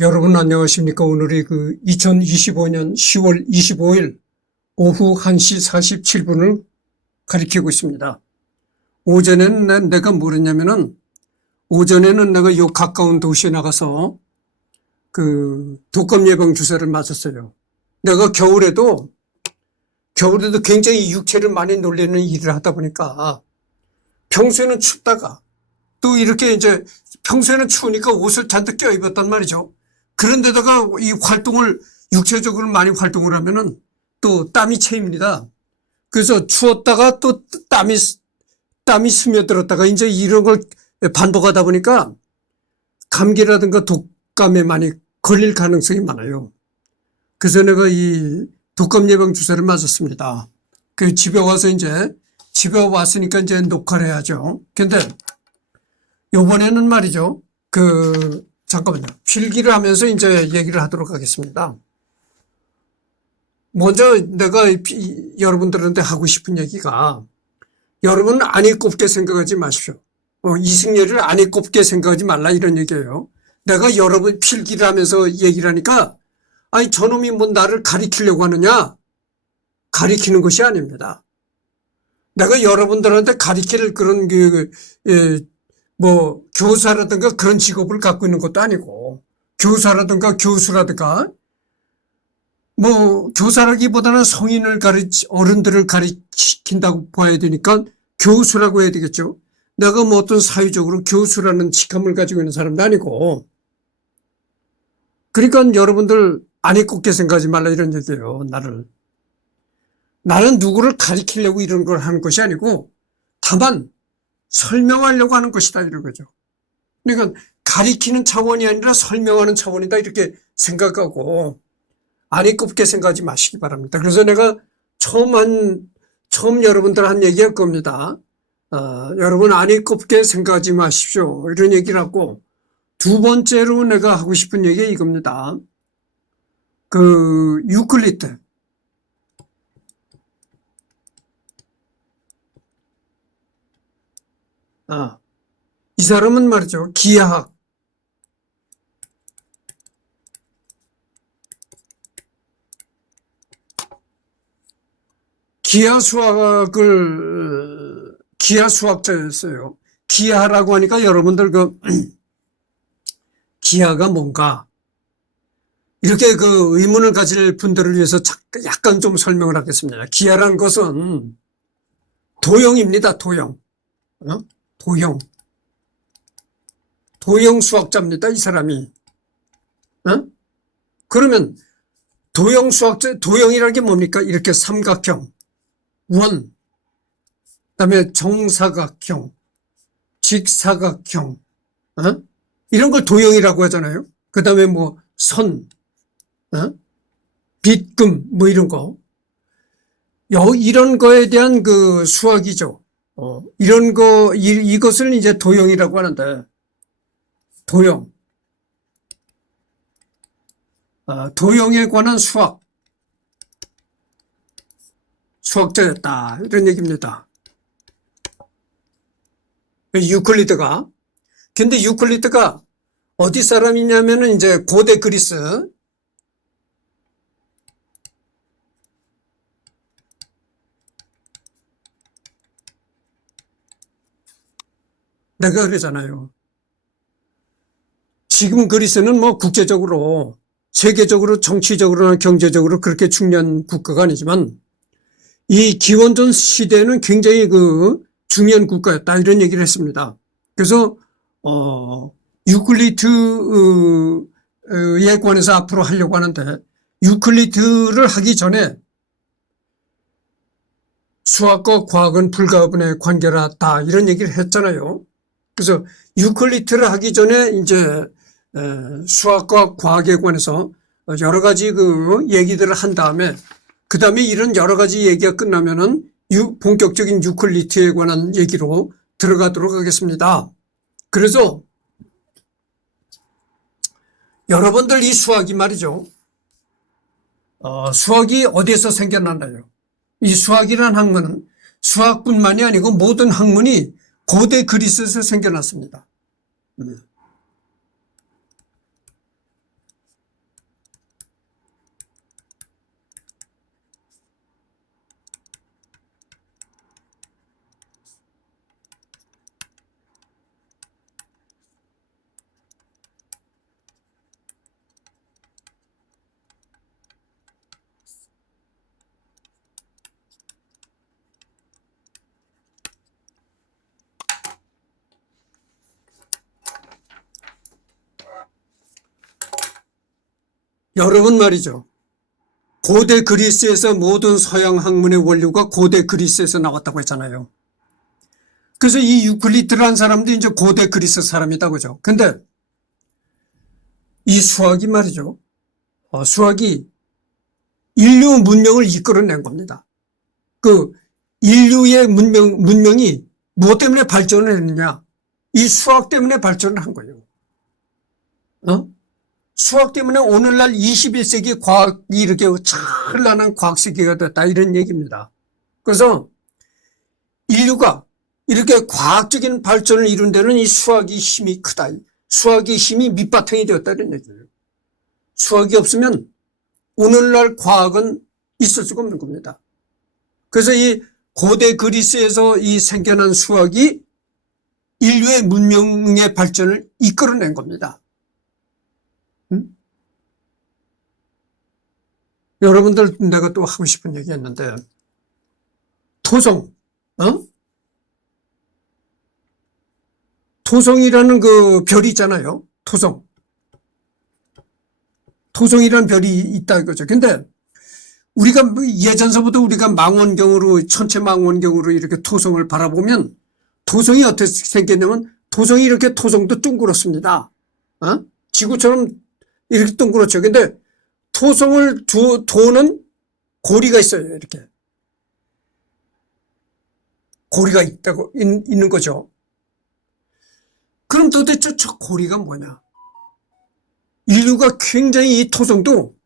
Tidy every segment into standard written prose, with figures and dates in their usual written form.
여러분 안녕하십니까. 오늘이 2025년 10월 25일 오후 1시 47분을 가리키고 있습니다. 오전에는 내가 뭘 했냐면은, 오전에는 내가 요 가까운 도시에 나가서 독감 예방 주사를 맞았어요. 내가 겨울에도 굉장히 육체를 많이 놀리는 일을 하다 보니까 평소에는 춥다가 또 이렇게 이제 평소에는 추우니까 옷을 잔뜩 껴입었단 말이죠. 그런데다가 이 활동을 육체적으로 많이 활동을 하면은 또 땀이 채입니다. 그래서 추웠다가 또 땀이 스며들었다가 이제 이런 걸 반복하다 보니까 감기라든가 독감에 많이 걸릴 가능성이 많아요. 그래서 내가 이 독감 예방 주사를 맞았습니다. 집에 왔으니까 이제 녹화를 해야죠. 근데 요번에는 말이죠. 잠깐만요. 필기를 하면서 이제 얘기를 하도록 하겠습니다. 먼저 내가 여러분들한테 하고 싶은 얘기가, 여러분 안이 꼽게 생각하지 마십시오. 이승열을 안이 꼽게 생각하지 말라, 이런 얘기예요. 내가 여러분 필기를 하면서 얘기를 하니까, 아니 저놈이 뭐 나를 가리키려고 하느냐? 가리키는 것이 아닙니다. 내가 여러분들한테 가리킬 그런 교사라든가 그런 직업을 갖고 있는 것도 아니고, 교사라든가 교수라든가, 교사라기보다는 어른들을 가리킨다고 봐야 되니까 교수라고 해야 되겠죠. 내가 어떤 사회적으로 교수라는 직함을 가지고 있는 사람도 아니고, 그러니까 여러분들 안이 꼽게 생각하지 말라, 이런 얘기예요. 나는 누구를 가리키려고 이런 걸 하는 것이 아니고, 다만 설명하려고 하는 것이다, 이런 거죠. 그러니까 가리키는 차원이 아니라 설명하는 차원이다, 이렇게 생각하고 안이 꼽게 생각하지 마시기 바랍니다. 그래서 내가 처음 여러분들 한 얘기 할 겁니다. 여러분 안이 꼽게 생각하지 마십시오, 이런 얘기를 하고, 두 번째로 내가 하고 싶은 얘기가 이겁니다. 유클리드. 이 사람은 말이죠. 기하학. 기하수학자였어요. 기하라고 하니까 여러분들 기하가 뭔가, 이렇게 의문을 가질 분들을 위해서 약간 좀 설명을 하겠습니다. 기하란 것은 도형입니다. 도형. 도형 수학자입니다, 이 사람이. 그러면 도형이라는 게 뭡니까? 이렇게 삼각형, 원, 그다음에 정사각형, 직사각형, 이런 걸 도형이라고 하잖아요. 그다음에 선, 빗금, 이런 거. 이런 거에 대한 수학이죠. 이것을 이제 도형이라고 하는데, 도형에 관한 수학자였다, 이런 얘기입니다. 유클리드가. 근데 유클리드가 어디 사람이냐면은 이제 고대 그리스, 내가 그러잖아요. 지금 그리스는 국제적으로, 세계적으로, 정치적으로나 경제적으로 그렇게 중요한 국가가 아니지만, 이 기원전 시대에는 굉장히 중요한 국가였다, 이런 얘기를 했습니다. 그래서 유클리드에 관해서 앞으로 하려고 하는데, 유클리드를 하기 전에 수학과 과학은 불가분의 관계라다, 이런 얘기를 했잖아요. 그래서 유클리드를 하기 전에 이제 수학과 과학에 관해서 여러 가지 얘기들을 한 다음에, 그 다음에 이런 여러 가지 얘기가 끝나면은 본격적인 유클리드에 관한 얘기로 들어가도록 하겠습니다. 그래서 여러분들 이 수학이 말이죠. 수학이 어디에서 생겨났나요? 이 수학이라는 학문은 수학뿐만이 아니고 모든 학문이 고대 그리스에서 생겨났습니다. 여러분 말이죠. 고대 그리스에서 모든 서양 학문의 원료가 고대 그리스에서 나왔다고 했잖아요. 그래서 이 유클리드라는 사람도 이제 고대 그리스 사람이다 그죠. 근데 이 수학이 말이죠. 수학이 인류 문명을 이끌어낸 겁니다. 그 인류의 문명이 무엇 때문에 발전을 했느냐? 이 수학 때문에 발전을 한 거예요. 수학 때문에 오늘날 21세기 과학이 이렇게 찬란한 과학세계가 됐다 이런 얘기입니다. 그래서 인류가 이렇게 과학적인 발전을 이룬 데는 이 수학의 힘이 크다. 수학의 힘이 밑바탕이 되었다 이런 얘기예요. 수학이 없으면 오늘날 과학은 있을 수가 없는 겁니다. 그래서 이 고대 그리스에서 이 생겨난 수학이 인류의 문명의 발전을 이끌어낸 겁니다. 여러분들 내가 또 하고 싶은 얘기 했는데 토성, 토성이라는 그 별이 있잖아요. 토성이라는 별이 있다 이거죠. 근데 우리가 예전서부터 우리가 망원경으로 천체 망원경으로 이렇게 토성을 바라보면 토성이 어떻게 생겼냐면 토성이 이렇게 토성도 둥그렇습니다. 지구처럼 이렇게 둥그렇죠. 근데 토성을 도는 고리가 있어요. 이렇게 고리가 있는 거죠. 그럼 도대체 저 고리가 뭐냐? 인류가 굉장히 이 토성도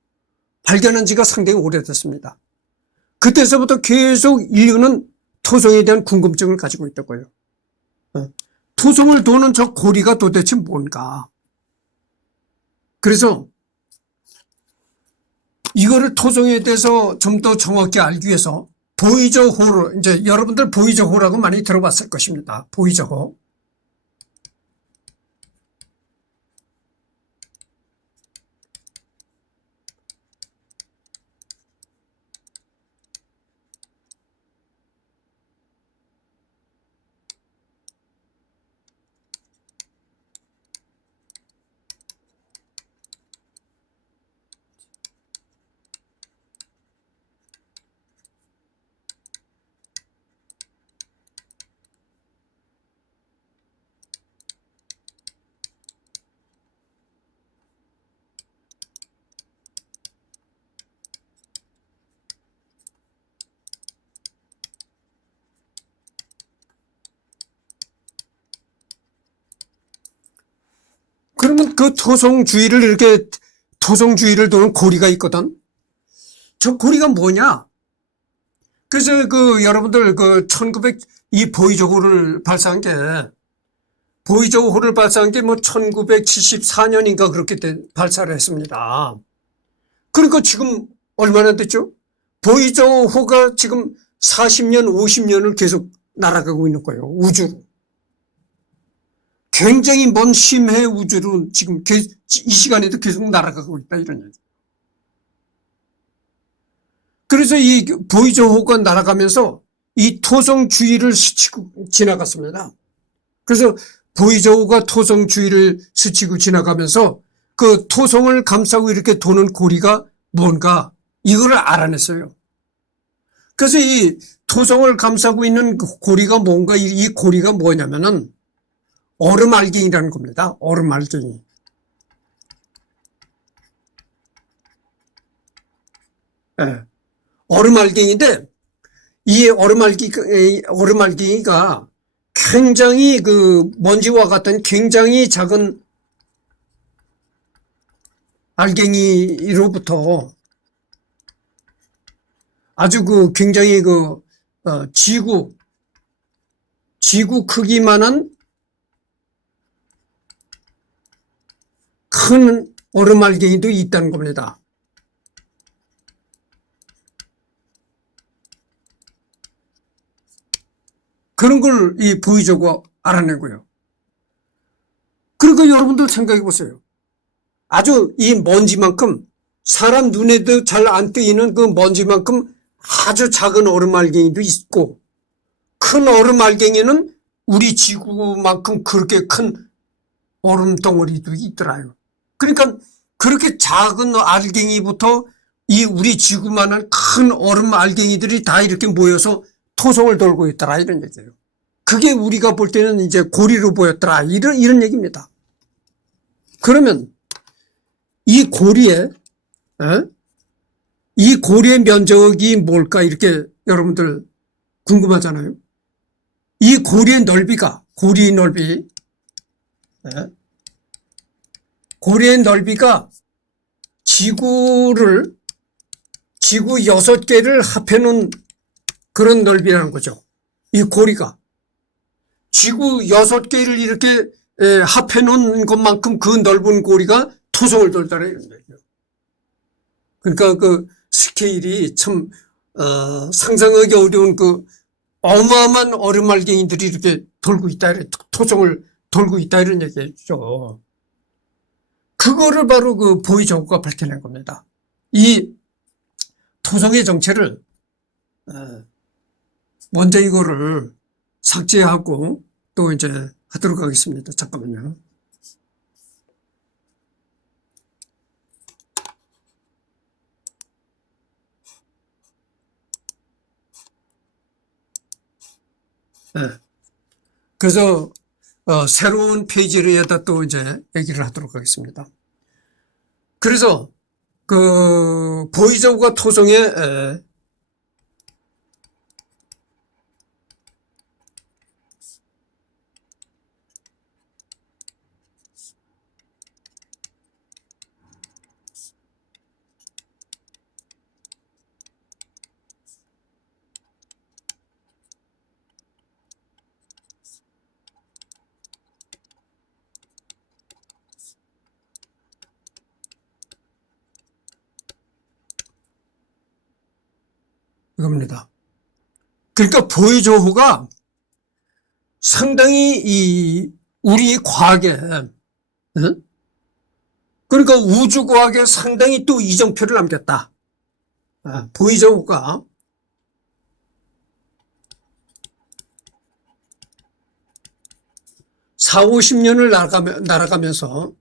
발견한 지가 상당히 오래됐습니다. 그때서부터 계속 인류는 토성에 대한 궁금증을 가지고 있다고요. 토성을 도는 저 고리가 도대체 뭔가? 그래서 이거를 토성에 대해서 좀 더 정확히 알기 위해서 보이저호를 이제 여러분들 보이저호라고 많이 들어봤을 것입니다. 보이저호. 그러면 그 토성 주위를 이렇게 토성 주위를 도는 고리가 있거든. 저 고리가 뭐냐? 그래서 그 여러분들 그 1900 이 보이저호를 발사한 게 뭐 1974년인가 그렇게 발사를 했습니다. 그러니까 지금 얼마나 됐죠? 보이저호가 지금 40년, 50년을 계속 날아가고 있는 거예요. 우주로. 굉장히 먼 심해 우주로 지금 이 시간에도 계속 날아가고 있다 이런 얘기. 그래서 이 보이저호가 날아가면서 이 토성 주위를 스치고 지나갔습니다. 그래서 보이저호가 토성 주위를 스치고 지나가면서 그 토성을 감싸고 이렇게 도는 고리가 뭔가 이거를 알아냈어요. 그래서 이 토성을 감싸고 있는 고리가 뭔가 이 고리가 뭐냐면은 얼음알갱이라는 겁니다. 얼음알갱이. 네. 얼음알갱이인데 이 얼음알갱이가 굉장히 그 먼지와 같은 굉장히 작은 알갱이로부터 아주 그 굉장히 그 지구 크기만한 큰 얼음알갱이도 있다는 겁니다. 그런 걸 이 보이저가 알아내고요. 그리고 여러분들 생각해 보세요. 아주 이 먼지만큼 사람 눈에도 잘 안 뜨이는 그 먼지만큼 아주 작은 얼음알갱이도 있고 큰 얼음알갱이는 우리 지구만큼 그렇게 큰 얼음 덩어리도 있더라요. 그러니까 그렇게 작은 알갱이부터 이 우리 지구만한 큰 얼음 알갱이들이 다 이렇게 모여서 토성을 돌고 있더라 이런 얘기예요. 그게 우리가 볼 때는 이제 고리로 보였더라 이런 얘기입니다. 그러면 이 고리에 이 고리의 면적이 뭘까 이렇게 여러분들 궁금하잖아요. 이 고리의 넓이가 고리의 넓이가 지구 6개를 합해놓은 그런 넓이라는 거죠. 이 고리가 지구 6개를 이렇게 합해놓은 것만큼 그 넓은 고리가 토성을 돌더라 이런 얘기예요. 그러니까 그 스케일이 참 상상하기 어려운 그 어마어마한 얼음알갱이들이 이렇게 돌고 있다, 토성을 돌고 있다 이런 얘기죠. 그거를 바로 그 보이저우가 밝혀낸 겁니다. 이 토성의 정체를 먼저 이거를 삭제하고 또 이제 하도록 하겠습니다. 잠깐만요. 네. 그래서 새로운 페이지에다 또 이제 얘기를 하도록 하겠습니다. 그래서 그 보이저우가 토성의 이겁니다. 그러니까 보이저우가 상당히 우리 과학에 그러니까 우주과학에 상당히 또 이정표를 남겼다. 보이저우가 40~50년을 날아가면서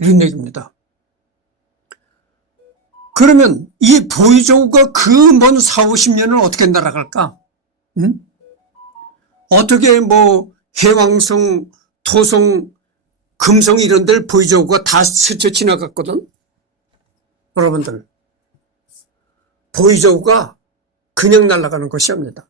이런 얘기입니다. 그러면 이 보이저우가 그 먼 40~50년을 어떻게 날아갈까? 응? 어떻게 뭐 해왕성, 토성, 금성 이런 데를 보이저우가 다 스쳐 지나갔거든. 여러분들 보이저우가 그냥 날아가는 것이 아닙니다.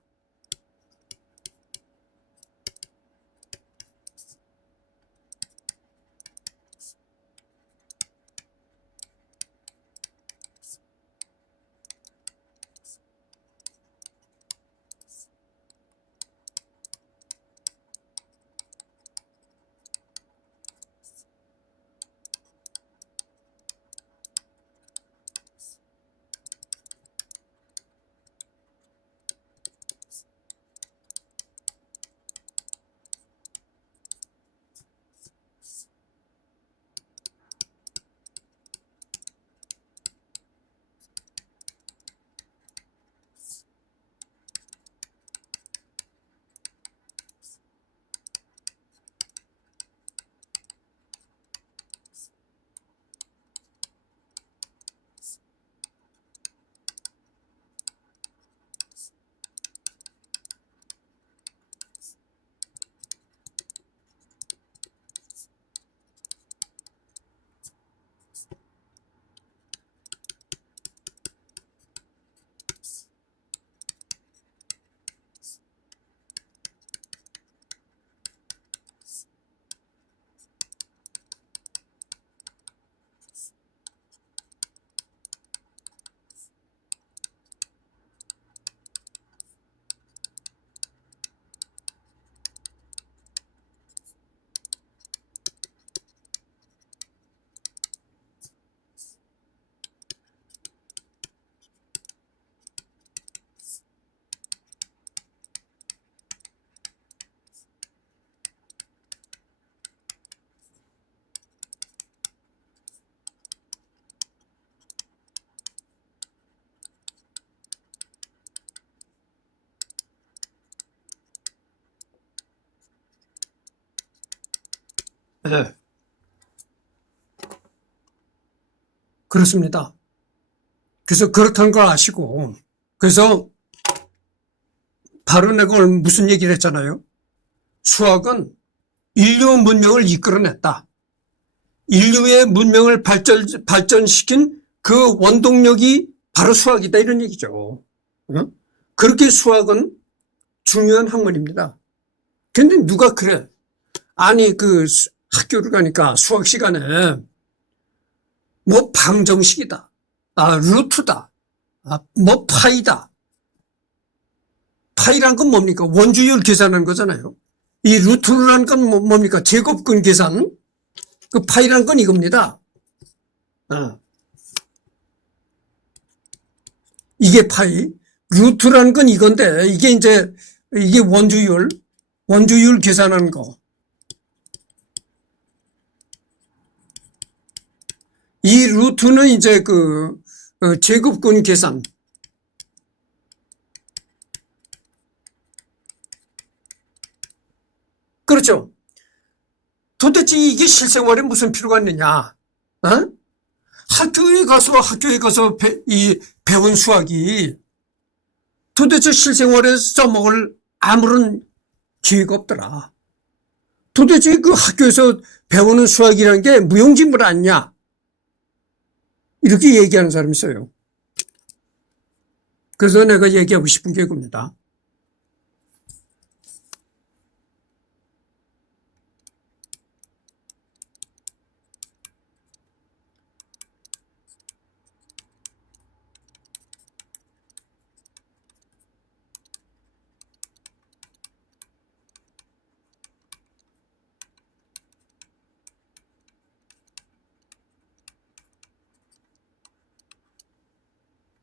예. 그렇습니다. 그래서 그렇다는 걸 아시고, 그래서 바로 내가 오늘 무슨 얘기를 했잖아요. 수학은 인류 문명을 이끌어냈다. 인류의 문명을 발전시킨 그 원동력이 바로 수학이다, 이런 얘기죠. 응? 그렇게 수학은 중요한 학문입니다. 근데 누가 그래? 아니, 학교를 가니까 수학 시간에 뭐 방정식이다. 루트다. 뭐 파이다. 파이란 건 뭡니까? 원주율 계산하는 거잖아요. 이 루트라는 건 뭡니까? 제곱근 계산. 그 파이란 건 이겁니다. 이게 파이. 루트라는 건 이건데, 이게 원주율 계산하는 거. 이 루트는 이제 제곱근 계산. 그렇죠. 도대체 이게 실생활에 무슨 필요가 있느냐? 어? 학교에 가서 배운 수학이 도대체 실생활에 써먹을 아무런 기회가 없더라. 도대체 그 학교에서 배우는 수학이라는 게 무용지물 아니냐? 이렇게 얘기하는 사람이 있어요. 그래서 내가 얘기하고 싶은 게 그겁니다.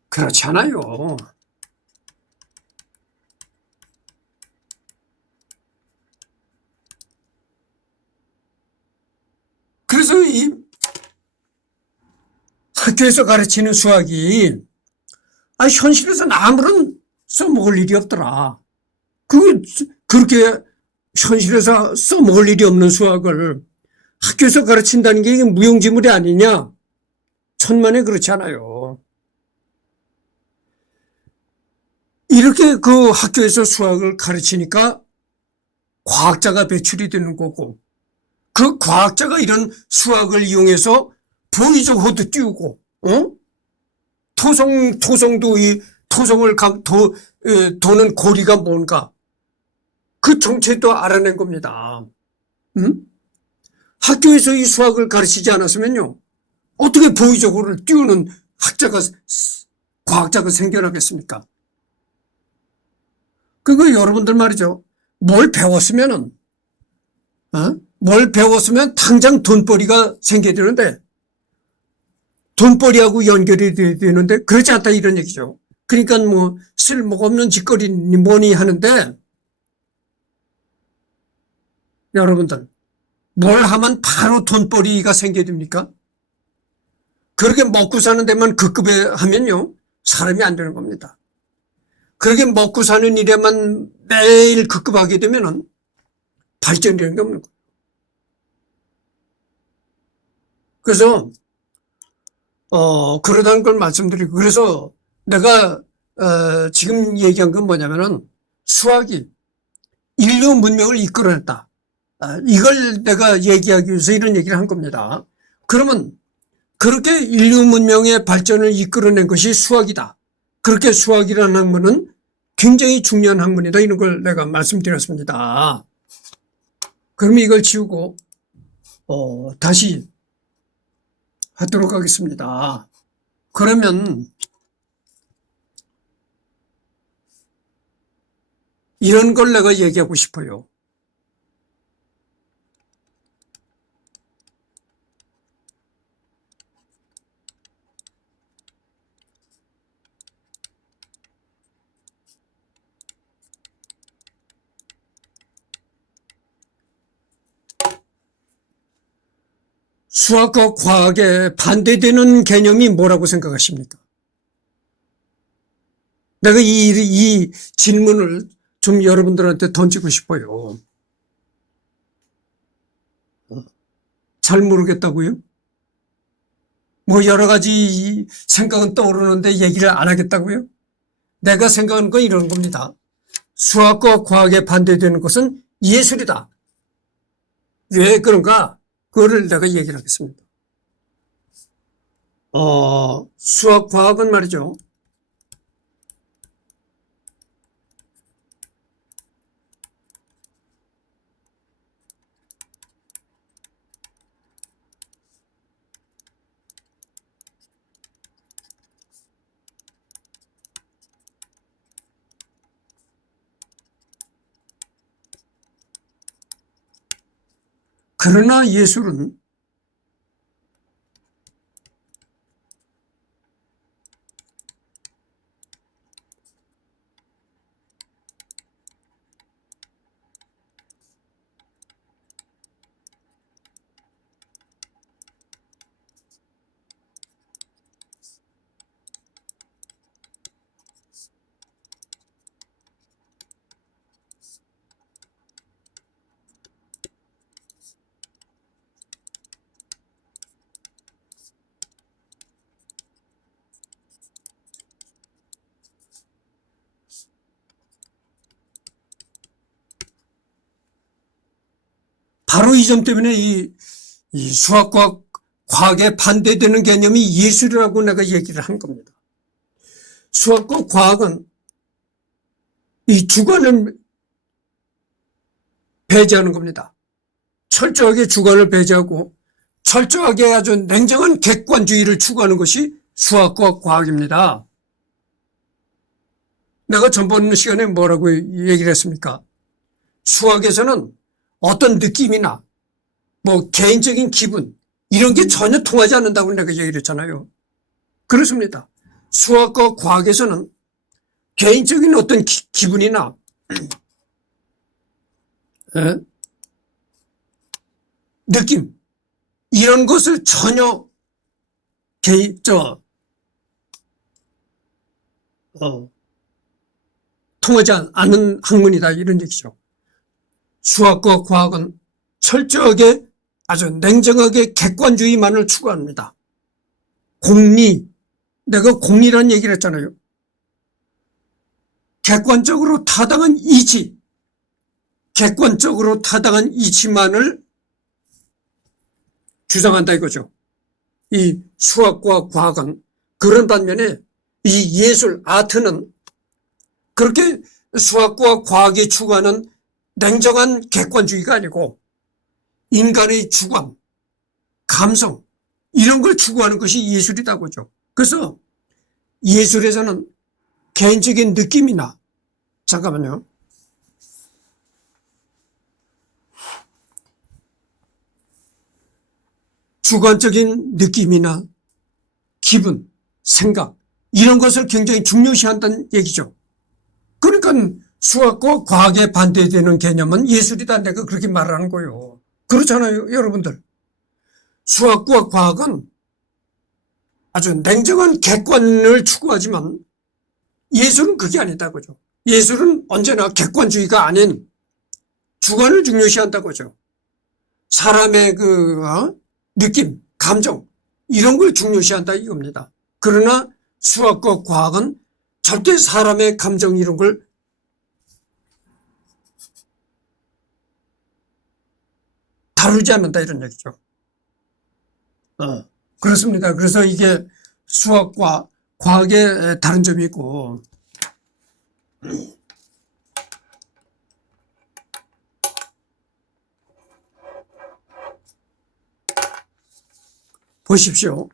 그렇지 않아요. 그래서 이 학교에서 가르치는 수학이 현실에서는 아무런 써먹을 일이 없더라. 그렇게 현실에서 써먹을 일이 없는 수학을 학교에서 가르친다는 게 이게 무용지물이 아니냐? 천만에 그렇지 않아요. 이렇게 그 학교에서 수학을 가르치니까 과학자가 배출이 되는 거고, 그 과학자가 이런 수학을 이용해서 보이적 호도 띄우고, 토성도 토성을 도는 고리가 뭔가, 그 정체도 알아낸 겁니다. 학교에서 이 수학을 가르치지 않았으면요, 어떻게 보이적 호를 띄우는 과학자가 생겨나겠습니까? 그거 여러분들 말이죠. 뭘 배웠으면 당장 돈벌이가 생겨야 되는데, 돈벌이하고 연결이 되는데, 그렇지 않다, 이런 얘기죠. 그러니까 쓸모가 없는 짓거리니 뭐니 하는데, 여러분들, 뭘 하면 바로 돈벌이가 생겨야 됩니까? 그렇게 먹고 사는 데만 급급해 하면요, 사람이 안 되는 겁니다. 그렇게 먹고 사는 일에만 매일 급급하게 되면은 발전되는 게 없는 거예요. 그래서, 그러다는 걸 말씀드리고, 그래서 내가, 지금 얘기한 건 뭐냐면은 수학이 인류 문명을 이끌어냈다. 이걸 내가 얘기하기 위해서 이런 얘기를 한 겁니다. 그러면 그렇게 인류 문명의 발전을 이끌어낸 것이 수학이다. 그렇게 수학이라는 학문은 굉장히 중요한 학문이다. 이런 걸 내가 말씀드렸습니다. 그러면 이걸 지우고 다시 하도록 하겠습니다. 그러면 이런 걸 내가 얘기하고 싶어요. 수학과 과학에 반대되는 개념이 뭐라고 생각하십니까? 내가 이 질문을 좀 여러분들한테 던지고 싶어요. 잘 모르겠다고요? 뭐 여러 가지 생각은 떠오르는데 얘기를 안 하겠다고요? 내가 생각하는 건 이런 겁니다. 수학과 과학에 반대되는 것은 예술이다. 왜 그런가? 그거를 내가 얘기를 하겠습니다. 수학, 과학은 말이죠. 그러나 예술은 바로 이 점 때문에 이 수학과 과학에 반대되는 개념이 예술이라고 내가 얘기를 한 겁니다. 수학과 과학은 이 주관을 배제하는 겁니다. 철저하게 주관을 배제하고 철저하게 아주 냉정한 객관주의를 추구하는 것이 수학과 과학입니다. 내가 전번 시간에 뭐라고 얘기를 했습니까? 수학에서는 어떤 느낌이나 뭐 개인적인 기분 이런 게 전혀 통하지 않는다고 내가 얘기를 했잖아요. 그렇습니다. 수학과 과학에서는 개인적인 어떤 기분이나 느낌 이런 것을 전혀 통하지 않는 학문이다 이런 얘기죠. 수학과 과학은 철저하게 아주 냉정하게 객관주의만을 추구합니다. 공리, 내가 공리라는 얘기를 했잖아요. 객관적으로 타당한 이치, 객관적으로 타당한 이치만을 주장한다 이거죠. 이 수학과 과학은 그런 반면에 이 예술, 아트는 그렇게 수학과 과학이 추구하는 냉정한 객관주의가 아니고 인간의 주관, 감성 이런 걸 추구하는 것이 예술이다고죠. 그래서 예술에서는 개인적인 느낌이나 잠깐만요. 주관적인 느낌이나 기분, 생각 이런 것을 굉장히 중요시한다는 얘기죠. 그러니까 수학과 과학에 반대되는 개념은 예술이다 내가 그렇게 말하는 거예요. 그렇잖아요 여러분들. 수학과 과학은 아주 냉정한 객관을 추구하지만 예술은 그게 아니다고죠. 예술은 언제나 객관주의가 아닌 주관을 중요시한다고죠. 사람의 느낌, 감정 이런 걸 중요시한다 이겁니다. 그러나 수학과 과학은 절대 사람의 감정 이런 걸 다루지 않는다 이런 얘기죠. 그렇습니다. 그래서 이게 수학과 과학의 다른 점이 있고 보십시오.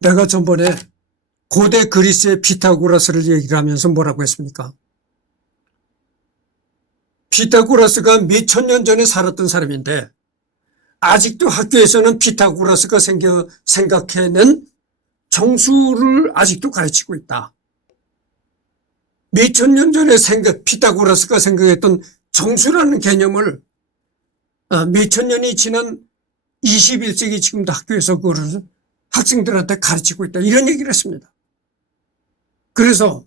내가 전번에 고대 그리스의 피타고라스를 얘기를 하면서 뭐라고 했습니까? 피타고라스가 몇천 년 전에 살았던 사람인데 아직도 학교에서는 피타고라스가 생각해낸 정수를 아직도 가르치고 있다. 몇천 년 전에 피타고라스가 생각했던 정수라는 개념을 몇천 년이 지난 21세기 지금도 학교에서 그거를 학생들한테 가르치고 있다. 이런 얘기를 했습니다. 그래서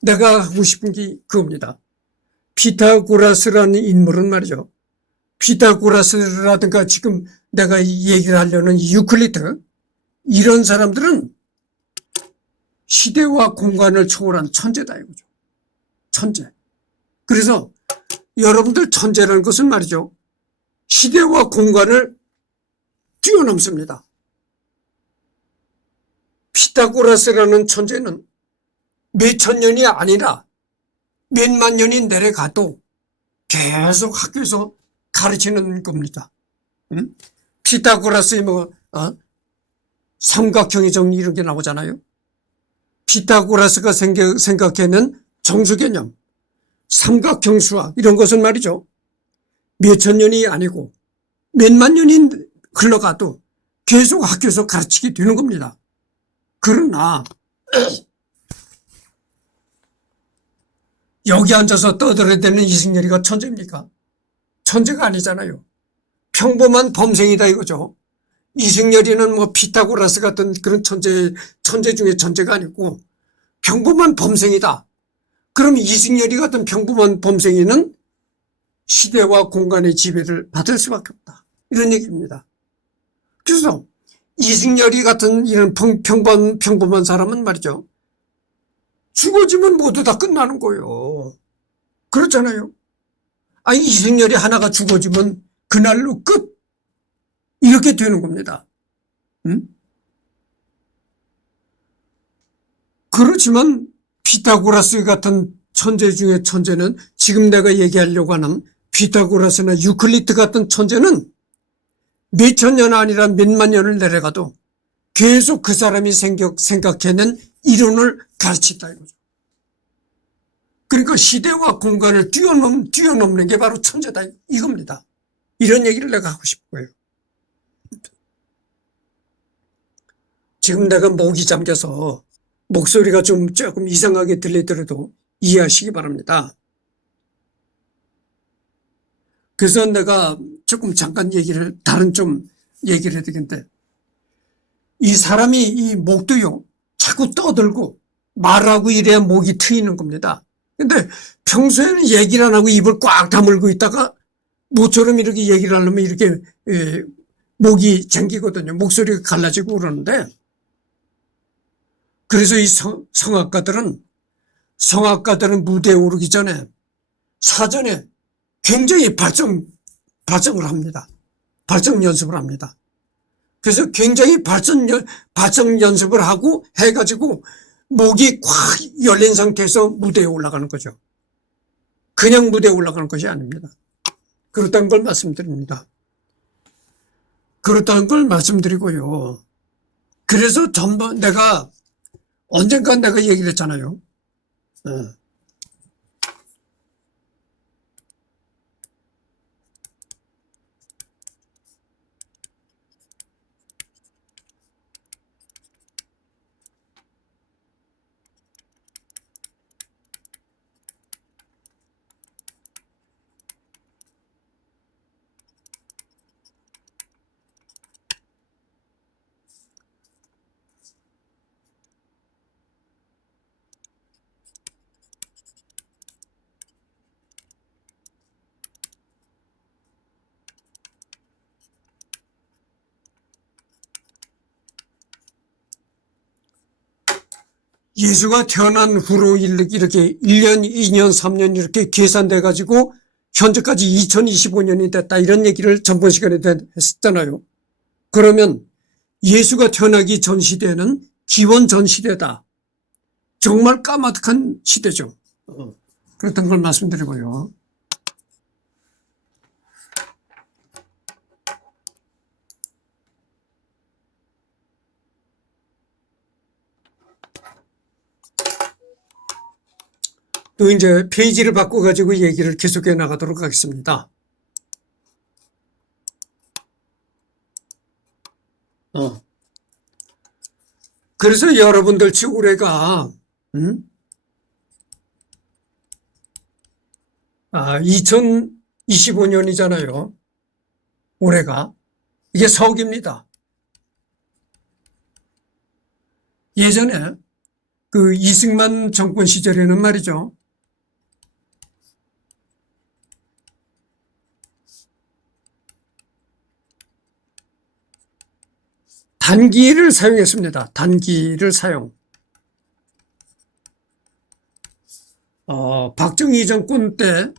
내가 하고 싶은 게 그겁니다. 피타고라스라는 인물은 말이죠. 피타고라스라든가 지금 내가 얘기를 하려는 유클리드 이런 사람들은 시대와 공간을 초월한 천재다 이거죠. 천재. 그래서 여러분들 천재라는 것은 말이죠. 시대와 공간을 뛰어넘습니다. 피타고라스라는 천재는 몇천 년이 아니라 몇만 년이 내려가도 계속 학교에서 가르치는 겁니다. 응? 피타고라스의 삼각형의 정리 이런 게 나오잖아요. 피타고라스가 생각해낸 정수 개념, 삼각형 수학 이런 것은 말이죠. 몇천 년이 아니고 몇만 년이 흘러가도 계속 학교에서 가르치게 되는 겁니다. 그러나 여기 앉아서 떠들어야 되는 이승열이가 천재입니까? 천재가 아니잖아요. 평범한 범생이다 이거죠. 이승열이는 피타고라스 같은 그런 천재 중에 천재가 아니고 평범한 범생이다. 그럼 이승열이 같은 평범한 범생이는 시대와 공간의 지배를 받을 수밖에 없다. 이런 얘기입니다. 그래서 이승열이 같은 이런 평범한 사람은 말이죠. 죽어지면 모두 다 끝나는 거예요. 그렇잖아요. 이승열이 하나가 죽어지면 그날로 끝. 이렇게 되는 겁니다. 응? 그렇지만 피타고라스 같은 천재 중에 천재는 지금 내가 얘기하려고 하는 피타고라스나 유클리드 같은 천재는 몇천 년 아니라 몇만 년을 내려가도 계속 그 사람이 생각해낸 이론을 가르친다 이거죠. 그러니까 시대와 공간을 뛰어넘는 게 바로 천재다 이겁니다. 이런 얘기를 내가 하고 싶고요. 지금 내가 목이 잠겨서 목소리가 조금 이상하게 들리더라도 이해하시기 바랍니다. 그래서 내가 조금 잠깐 다른 얘기를 해야 되겠는데, 이 사람이 이 목도요, 자꾸 떠들고 말하고 이래야 목이 트이는 겁니다. 근데 평소에는 얘기를 안 하고 입을 꽉 다물고 있다가 모처럼 이렇게 얘기를 하려면 이렇게 목이 잠기거든요. 목소리가 갈라지고 그러는데, 그래서 이 성악가들은 무대에 오르기 전에 사전에 굉장히 발성을 합니다. 발성 연습을 합니다. 그래서 굉장히 발성 연습을 하고 해가지고 목이 꽉 열린 상태에서 무대에 올라가는 거죠. 그냥 무대에 올라가는 것이 아닙니다. 그렇다는 걸 말씀드립니다. 그렇다는 걸 말씀드리고요. 그래서 언젠간 내가 얘기를 했잖아요. 예수가 태어난 후로 이렇게 1년, 2년, 3년 이렇게 계산돼 가지고 현재까지 2025년이 됐다 이런 얘기를 전번 시간에 했었잖아요. 그러면 예수가 태어나기 전 시대는 기원 전 시대다. 정말 까마득한 시대죠. 그렇다는 걸 말씀드리고요. 또 이제 페이지를 바꿔가지고 얘기를 계속해 나가도록 하겠습니다. 그래서 여러분들 치 올해가 2025년이잖아요. 올해가 이게 서기입니다. 예전에 그 이승만 정권 시절에는 말이죠. 단기를 사용했습니다. 단기를 사용. 박정희 정권 때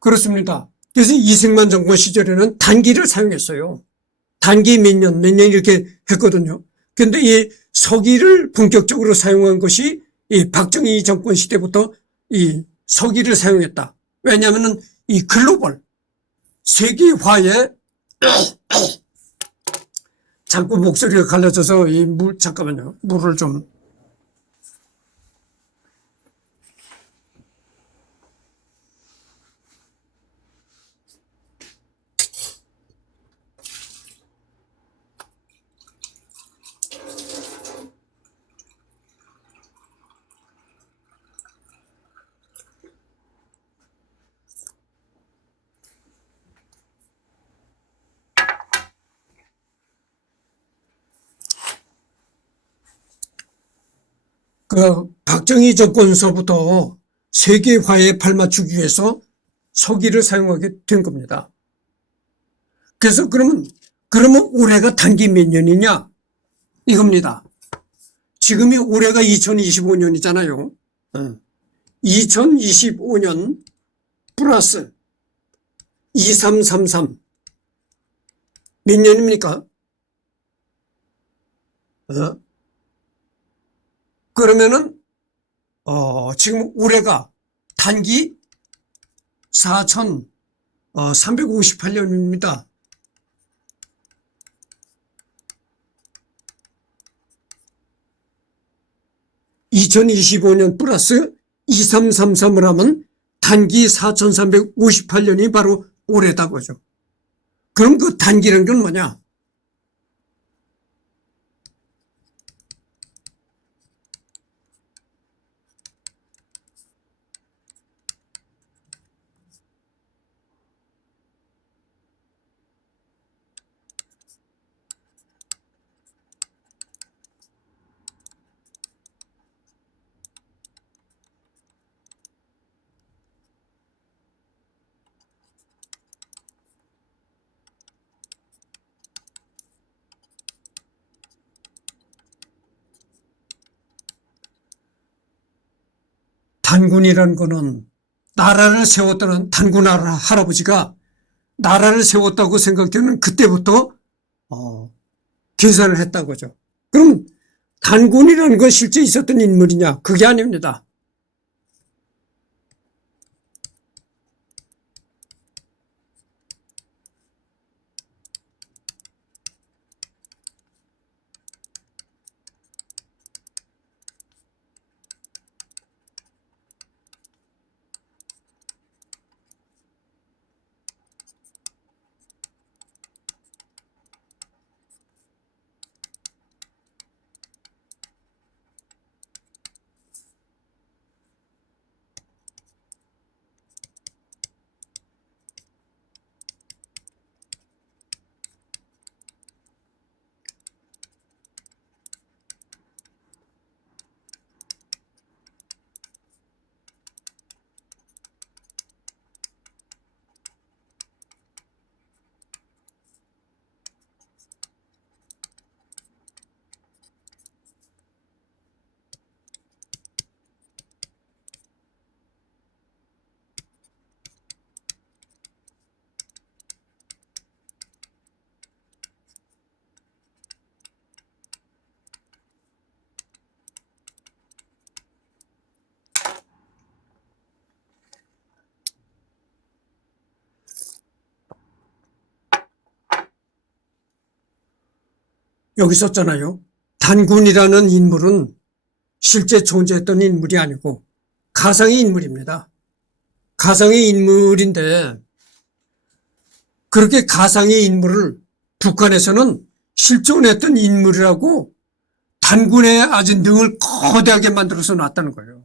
그렇습니다. 그래서 이승만 정권 시절에는 단기를 사용했어요. 단기 몇 년 이렇게 했거든요. 그런데 이 서기를 본격적으로 사용한 것이 이 박정희 정권 시대부터 이 서기를 사용했다. 왜냐하면 이 글로벌 세계화에 자꾸 목소리가 갈라져서 잠깐만요. 물을 좀. 그 박정희 정권서부터 세계화에 발맞추기 위해서 서기를 사용하게 된 겁니다. 그래서 그러면 올해가 단기 몇 년이냐 이겁니다. 지금이 올해가 2025년이잖아요. 2025년 플러스 2333 몇 년입니까? 그러면은 지금 올해가 단기 4,358년입니다. (2025년) 플러스 2333을 하면 단기 4,358년이 바로 올해다고죠. 그럼 그 단기란 건 뭐냐? 단군이라는 거는 나라를 세웠다는 단군 할아버지가 나라를 세웠다고 생각되는 그때부터 계산을 했다고죠. 그럼 단군이라는 건 실제 있었던 인물이냐? 그게 아닙니다. 여기 썼잖아요. 단군이라는 인물은 실제 존재했던 인물이 아니고 가상의 인물입니다. 가상의 인물인데 그렇게 가상의 인물을 북한에서는 실존했던 인물이라고 단군의 아주 능을 거대하게 만들어서 놨다는 거예요.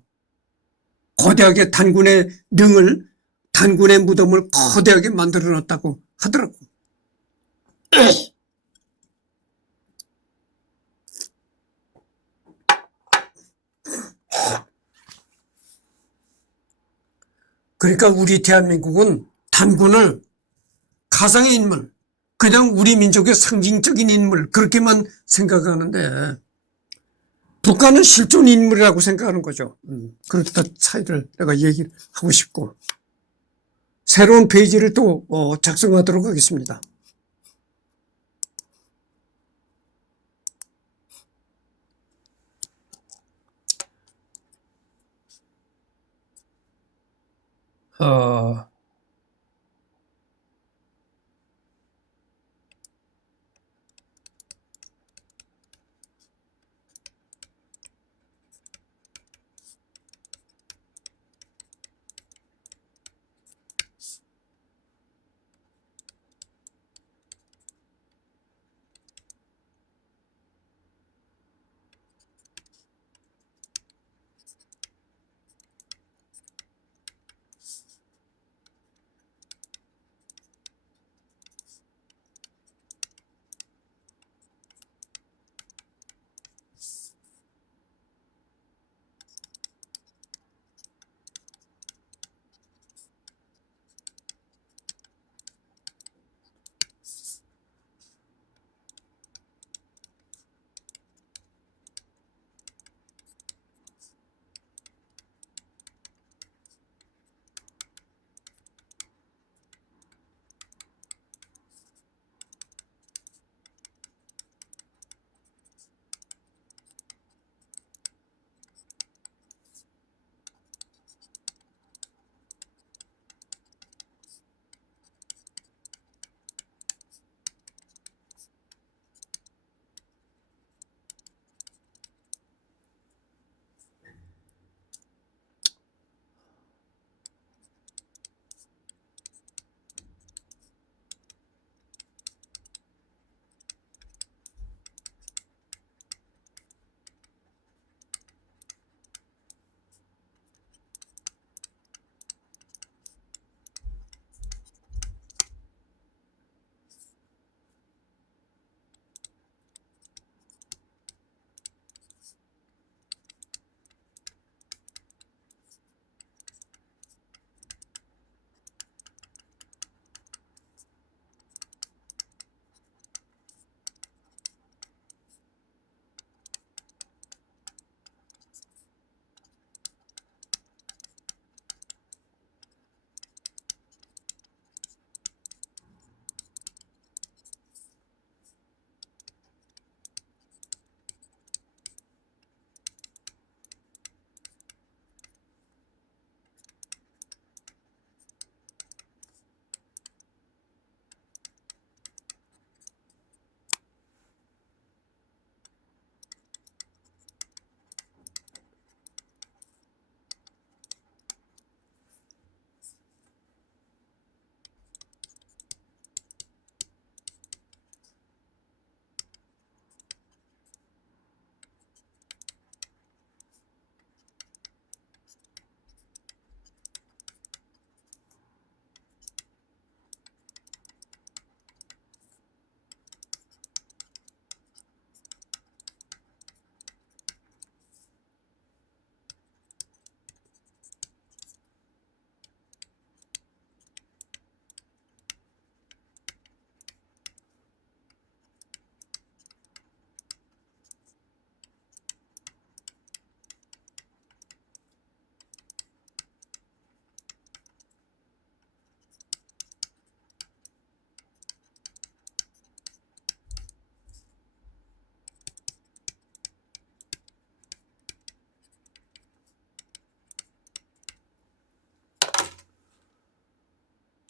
거대하게 단군의 능을, 단군의 무덤을 거대하게 만들어 놨다고 하더라고. 그러니까 우리 대한민국은 단군을 가상의 인물, 그냥 우리 민족의 상징적인 인물 그렇게만 생각하는데 북한은 실존 인물이라고 생각하는 거죠. 그렇다 차이를 내가 얘기를 하고 싶고 새로운 페이지를 또 작성하도록 하겠습니다. 어,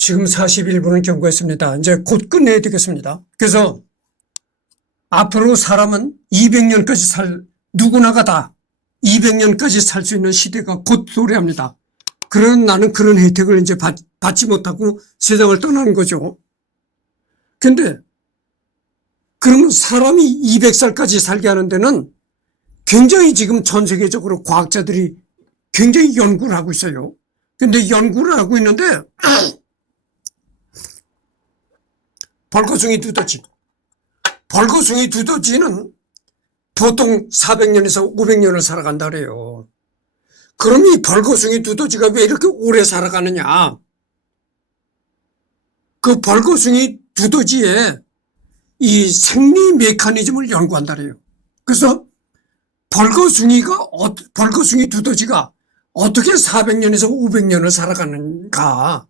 지금 41분을 경과했습니다. 이제 곧 끝내야 되겠습니다. 그래서 앞으로 사람은 200년까지 누구나가 다 200년까지 살 수 있는 시대가 곧 도래합니다. 그런 나는 그런 혜택을 이제 받지 못하고 세상을 떠나는 거죠. 근데 그러면 사람이 200살까지 살게 하는 데는 굉장히 지금 전 세계적으로 과학자들이 굉장히 연구를 하고 있어요. 근데 연구를 하고 있는데 벌거숭이 두더지는 보통 400년에서 500년을 살아간다 그래요. 그럼 이 벌거숭이 두더지가 왜 이렇게 오래 살아가느냐? 그 벌거숭이 두더지의 이 생리 메커니즘을 연구한다 그래요. 그래서 벌거숭이 두더지가 어떻게 400년에서 500년을 살아가는가,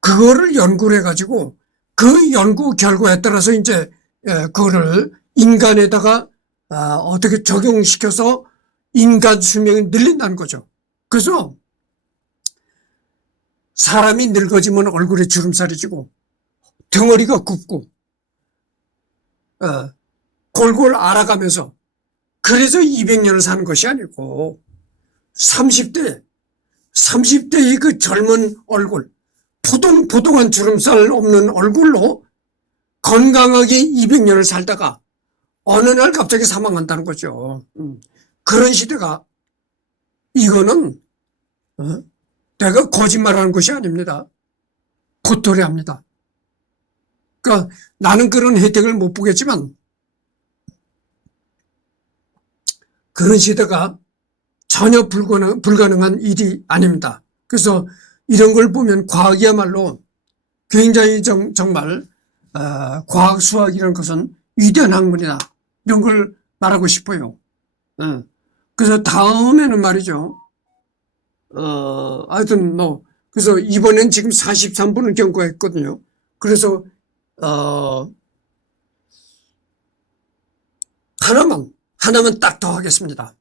그거를 연구를 해가지고 그 연구 결과에 따라서 이제 그거를 인간에다가 어떻게 적용시켜서 인간 수명이 늘린다는 거죠. 그래서 사람이 늙어지면 얼굴에 주름살이 지고 덩어리가 굽고 골골 앓아가면서, 그래서 200년을 사는 것이 아니고 30대의 그 젊은 얼굴, 포동포동한 주름살 없는 얼굴로 건강하게 200년을 살다가 어느 날 갑자기 사망한다는 거죠. 그런 시대가, 이거는 내가 거짓말하는 것이 아닙니다. 곧 도래합니다. 그러니까 나는 그런 혜택을 못 보겠지만 그런 시대가 전혀 불가능한 일이 아닙니다. 그래서 이런 걸 보면 과학이야말로 굉장히 정말 과학 수학 이런 것은 위대한 학문이다, 이런 걸 말하고 싶어요. 그래서 다음에는 말이죠. 하여튼 그래서 이번엔 지금 43분을 경과했거든요. 그래서 하나만 딱 더 하겠습니다.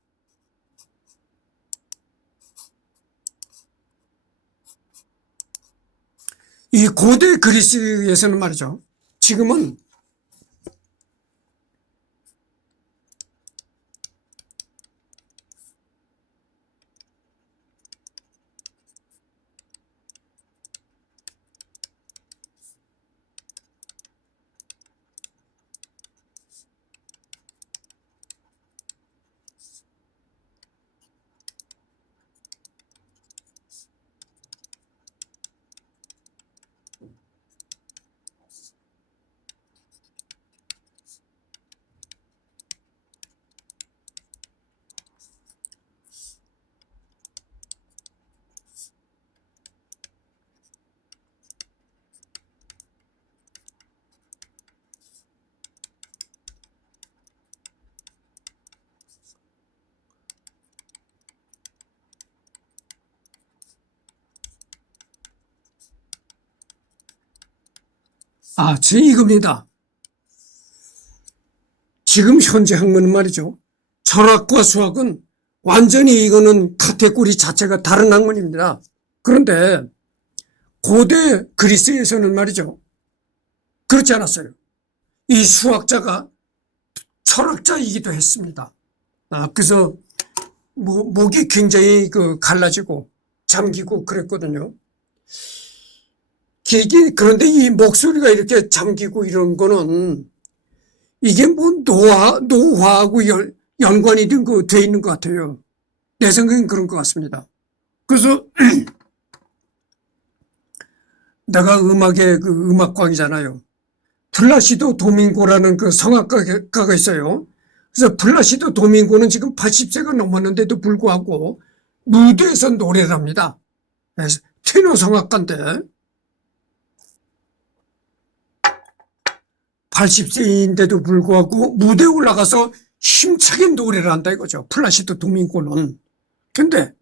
이 고대 그리스에서는 말이죠. 지금은 이겁니다. 지금 현재 학문은 말이죠. 철학과 수학은 완전히 이거는 카테고리 자체가 다른 학문입니다. 그런데 고대 그리스에서는 말이죠. 그렇지 않았어요. 이 수학자가 철학자이기도 했습니다. 그래서 목이 굉장히 갈라지고 잠기고 그랬거든요. 그런데 이 목소리가 이렇게 잠기고 이런 거는 이게 노화하고 연관이 돼 있는 것 같아요. 내 생각엔 그런 것 같습니다. 그래서 내가 음악의 음악광이잖아요. 플라시도 도밍고라는 그 성악가가 있어요. 그래서 플라시도 도밍고는 지금 80세가 넘었는데도 불구하고 무대에서 노래를 합니다. 테너 성악가인데 80세인데도 불구하고 무대에 올라가서 힘차게 노래를 한다 이거죠. 플라시도 도밍고는. 근데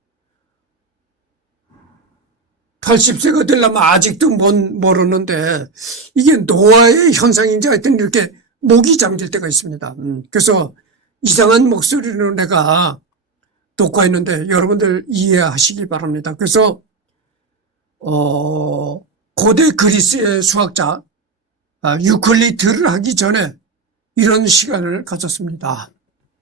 80세가 되려면 아직도 멀었는데 이게 노화의 현상인지 하여튼 이렇게 목이 잠길 때가 있습니다. 그래서 이상한 목소리로 내가 녹화했는데 여러분들 이해하시기 바랍니다. 그래서 고대 그리스의 수학자 유클리드를 하기 전에 이런 시간을 가졌습니다.